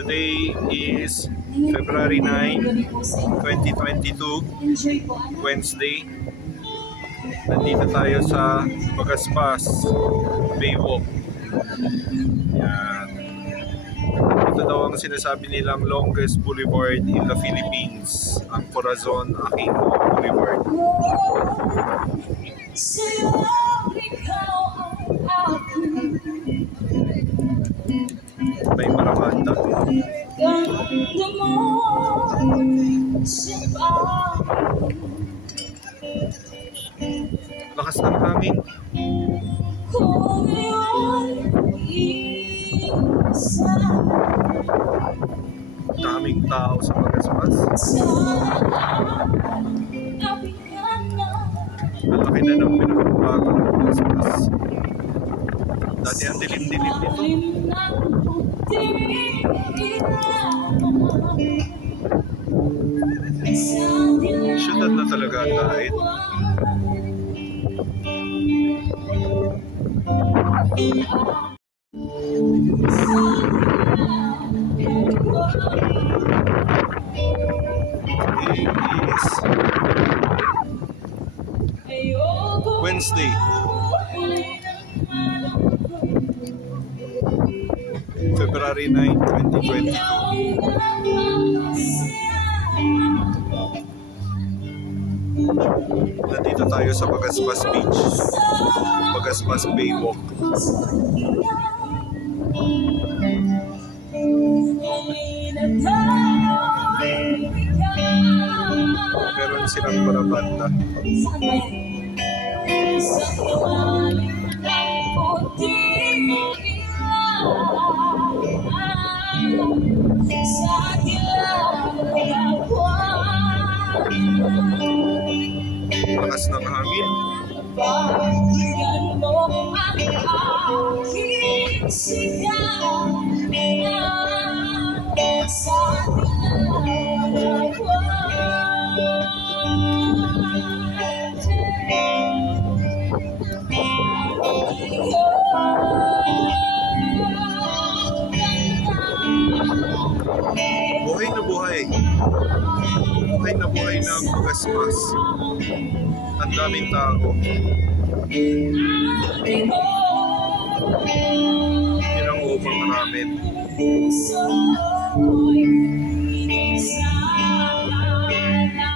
Today is February 9, 2022, Wednesday. Nandito tayo sa Bagasbas Baywalk. Yan. Ito daw ang sinasabi nilang longest boulevard in the Philippines, ang Corazon Aquino Boulevard. May Paracale. Lakas ng hangin. Daming tao sa Bagasbas. Ang laki na ng pinagbago ng Bagasbas. Dati ang dilim-dilim nito. Syudad na talaga dahil Wednesday, February 9, 2022. Nandito tayo sa Bagasbas Beach, Bagasbas Baywalk. Meron silang barabanda. Lakas ng hangin. Buhay na buhay. Buhay na buhay ng Bagasbas. Ang daming tao. Yun ang upang namin.